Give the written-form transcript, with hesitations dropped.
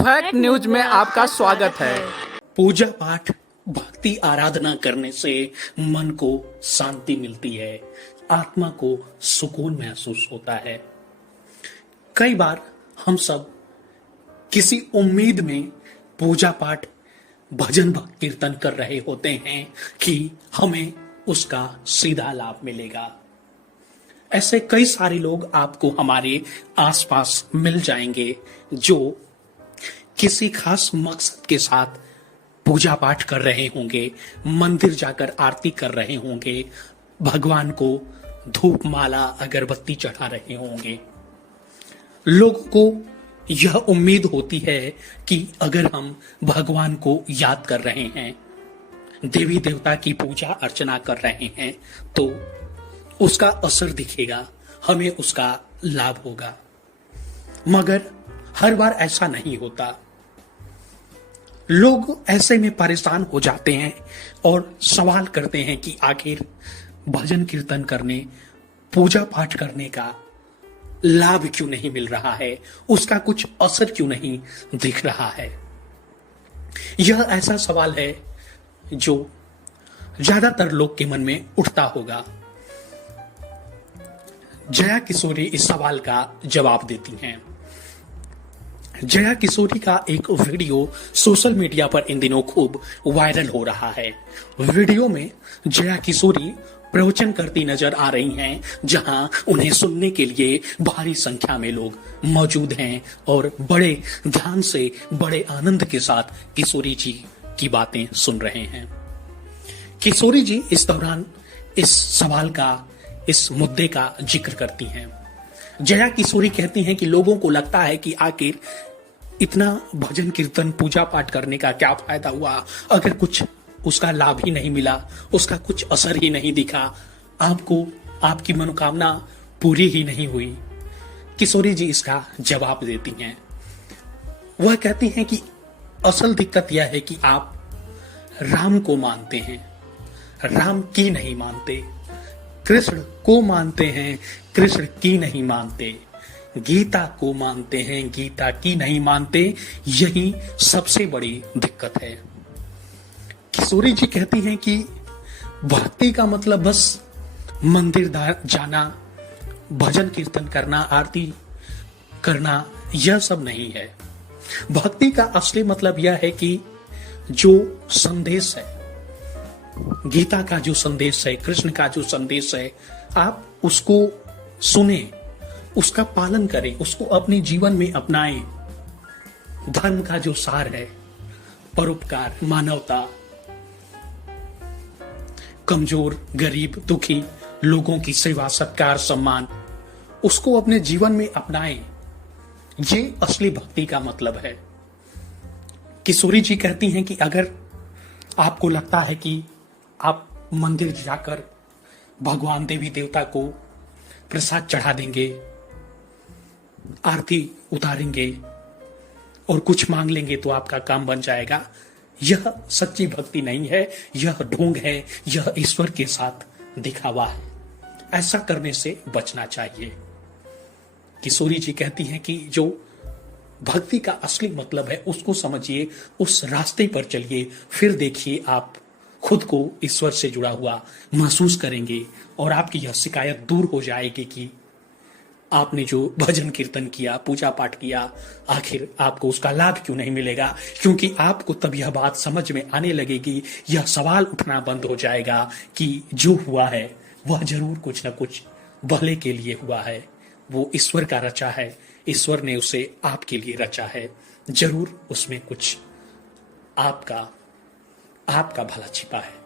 Fact news में आपका स्वागत है। पूजा पाठ भक्ति आराधना करने से मन को शांति मिलती है, आत्मा को सुकून महसूस होता है। कई बार हम सब किसी उम्मीद में पूजा पाठ भजन भक्त कीर्तन कर रहे होते हैं कि हमें उसका सीधा लाभ मिलेगा। ऐसे कई सारे लोग आपको हमारे आसपास मिल जाएंगे जो किसी खास मकसद के साथ पूजा पाठ कर रहे होंगे, मंदिर जाकर आरती कर रहे होंगे, भगवान को धूप माला अगरबत्ती चढ़ा रहे होंगे। लोगों को यह उम्मीद होती है कि अगर हम भगवान को याद कर रहे हैं, देवी देवता की पूजा अर्चना कर रहे हैं, तो उसका असर दिखेगा, हमें उसका लाभ होगा। मगर हर बार ऐसा नहीं होता। लोग ऐसे में परेशान हो जाते हैं और सवाल करते हैं कि आखिर भजन कीर्तन करने, पूजा पाठ करने का लाभ क्यों नहीं मिल रहा है, उसका कुछ असर क्यों नहीं दिख रहा है। यह ऐसा सवाल है जो ज्यादातर लोग के मन में उठता होगा। जया किशोरी इस सवाल का जवाब देती हैं। जया किशोरी का एक वीडियो सोशल मीडिया पर इन दिनों खूब वायरल हो रहा है। वीडियो में जया किशोरी प्रवचन करती नजर आ रही हैं, जहां उन्हें सुनने के लिए भारी संख्या में लोग मौजूद हैं और बड़े ध्यान से, बड़े आनंद के साथ किशोरी जी की बातें सुन रहे हैं। किशोरी जी इस दौरान इस सवाल का, इस मुद्दे का जिक्र करती हैं। जया किशोरी कहती हैं कि लोगों को लगता है कि आखिर इतना भजन कीर्तन पूजा पाठ करने का क्या फायदा हुआ, अगर कुछ उसका लाभ ही नहीं मिला, उसका कुछ असर ही नहीं दिखा, आपको आपकी मनोकामना पूरी ही नहीं हुई। किशोरी जी इसका जवाब देती हैं। वह कहती हैं कि असल दिक्कत यह है कि आप राम को मानते हैं, राम की नहीं मानते, कृष्ण को मानते हैं, कृष्ण की नहीं मानते, गीता को मानते हैं, गीता की नहीं मानते। यही सबसे बड़ी दिक्कत है। किशोरी जी कहती हैं कि भक्ति का मतलब बस मंदिर जाना, भजन कीर्तन करना, आरती करना, यह सब नहीं है। भक्ति का असली मतलब यह है कि जो संदेश है, गीता का जो संदेश है, कृष्ण का जो संदेश है, आप उसको सुने, उसका पालन करें, उसको अपने जीवन में अपनाएं। धर्म का जो सार है, परोपकार, मानवता, कमजोर, गरीब, दुखी लोगों की सेवा, सत्कार, सम्मान, उसको अपने जीवन में अपनाएं। ये असली भक्ति का मतलब है। किशोरी जी कहती हैं कि अगर आपको लगता है कि आप मंदिर जाकर भगवान देवी देवता को प्रसाद चढ़ा देंगे, आरती उतारेंगे और कुछ मांग लेंगे तो आपका काम बन जाएगा, यह सच्ची भक्ति नहीं है, यह ढोंग है, यह ईश्वर के साथ दिखावा है। ऐसा करने से बचना चाहिए। किशोरी जी कहती हैं कि जो भक्ति का असली मतलब है उसको समझिए, उस रास्ते पर चलिए, फिर देखिए आप खुद को ईश्वर से जुड़ा हुआ महसूस करेंगे और आपकी यह शिकायत दूर हो जाएगी कि आपने जो भजन कीर्तन किया, पूजा पाठ किया, आखिर आपको उसका लाभ क्यों नहीं मिलेगा। क्योंकि आपको तब यह बात समझ में आने लगेगी, यह सवाल उठना बंद हो जाएगा कि जो हुआ है वह जरूर कुछ न कुछ भले के लिए हुआ है, वो ईश्वर का रचा है, ईश्वर ने उसे आपके लिए रचा है, जरूर उसमें कुछ आपका भला छिपा है।